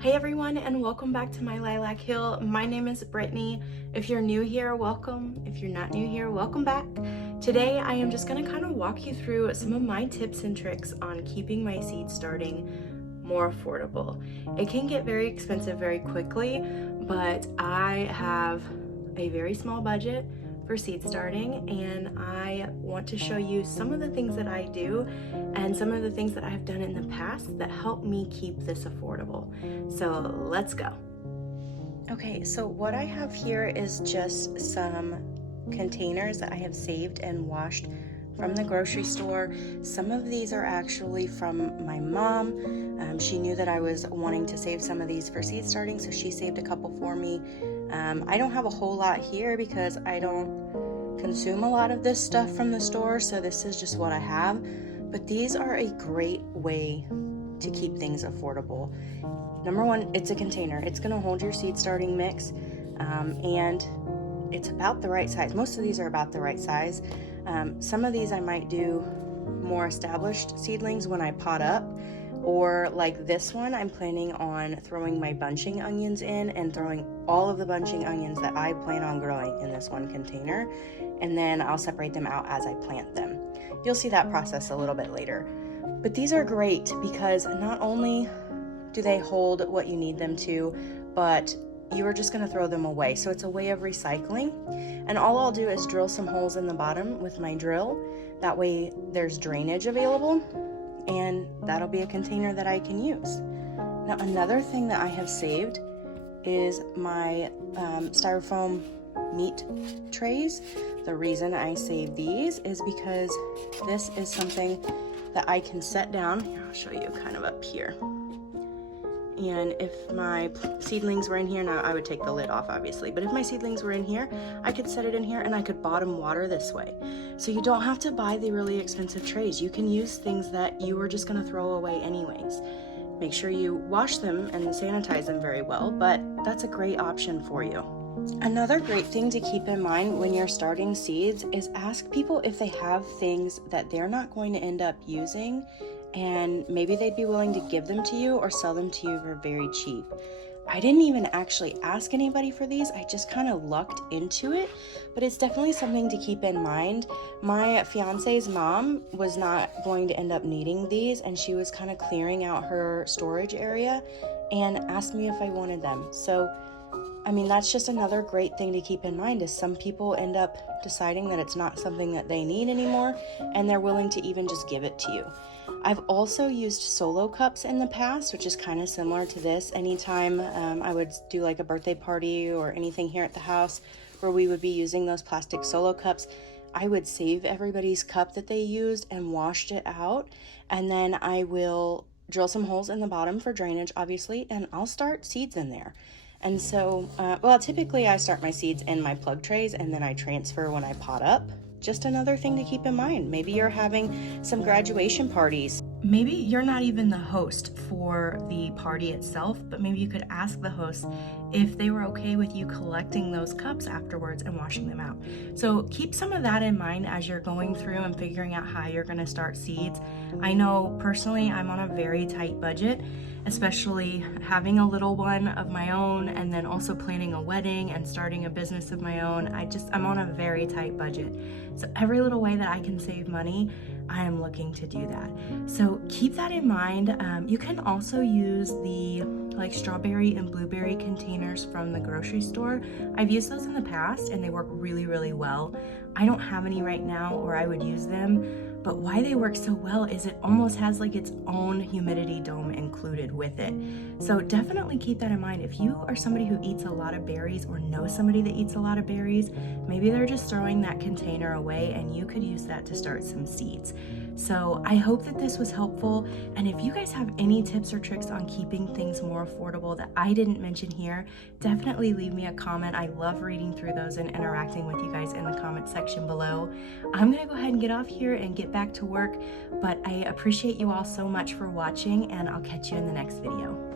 Hey everyone, and welcome back to my Lilac Hill. My name is Brittney. If you're new here, welcome. If you're not new here, welcome back. Today I am just gonna kind of walk you through some of my tips and tricks on keeping my seed starting more affordable. It can get very expensive very quickly, but I have a very small budget for seed starting, and I want to show you some of the things that I do and some of the things that I've done in the past that help me keep this affordable. So let's go. Okay, so what I have here is just some containers that I have saved and washed from the grocery store. Some of these are actually from my mom. She knew that I was wanting to save some of these for seed starting, so she saved a couple for me. I don't have a whole lot here because I don't consume a lot of this stuff from the store, so this is just what I have. But these are a great way to keep things affordable. Number one, it's a container. It's gonna hold your seed starting mix, and it's about the right size. Most of these are about the right size. Some of these I might do more established seedlings when I pot up, or like this one, I'm planning on throwing my bunching onions in and throwing all of the bunching onions that I plan on growing in this one container, and then I'll separate them out as I plant them. You'll see that process a little bit later. But these are great because not only do they hold what you need them to, but you are just going to throw them away. So it's a way of recycling. And all I'll do is drill some holes in the bottom with my drill. That way there's drainage available, and that'll be a container that I can use. Now, another thing that I have saved is my styrofoam meat trays. The reason I save these is because this is something that I can set down. Here, I'll show you kind of up here. And if my seedlings were in here, now I would take the lid off obviously, but if my seedlings were in here, I could set it in here and I could bottom water this way. So you don't have to buy the really expensive trays. You can use things that you were just gonna throw away anyways. Make sure you wash them and sanitize them very well, but that's a great option for you. Another great thing to keep in mind when you're starting seeds is ask people if they have things that they're not going to end up using, and maybe they'd be willing to give them to you or sell them to you for very cheap. I didn't even actually ask anybody for these. I just kind of lucked into it, but it's definitely something to keep in mind. My fiance's mom was not going to end up needing these, and she was kind of clearing out her storage area and asked me if I wanted them. So I mean, that's just another great thing to keep in mind is some people end up deciding that it's not something that they need anymore, and they're willing to even just give it to you. I've also used solo cups in the past, which is kind of similar to this. Anytime I would do like a birthday party or anything here at the house where we would be using those plastic solo cups, I would save everybody's cup that they used and washed it out, and then I will drill some holes in the bottom for drainage, obviously, and I'll start seeds in there. And so, typically I start my seeds in my plug trays and then I transfer when I pot up. Just another thing to keep in mind. Maybe you're having some graduation parties. Maybe you're not even the host for the party itself, but maybe you could ask the host if they were okay with you collecting those cups afterwards and washing them out. So keep some of that in mind as you're going through and figuring out how you're gonna start seeds. I know personally I'm on a very tight budget, especially having a little one of my own and then also planning a wedding and starting a business of my own. I'm on a very tight budget. So every little way that I can save money, I am looking to do that. So keep that in mind. You can also use the like strawberry and blueberry containers from the grocery store. I've used those in the past and they work really, really well. I don't have any right now, or I would use them. But why they work so well is it almost has like its own humidity dome included with it. So definitely keep that in mind. If you are somebody who eats a lot of berries or know somebody that eats a lot of berries, maybe they're just throwing that container away and you could use that to start some seeds. So I hope that this was helpful. And if you guys have any tips or tricks on keeping things more affordable that I didn't mention here, definitely leave me a comment. I love reading through those and interacting with you guys in the comment section below. I'm gonna go ahead and get off here and get back to work, but I appreciate you all so much for watching, and I'll catch you in the next video.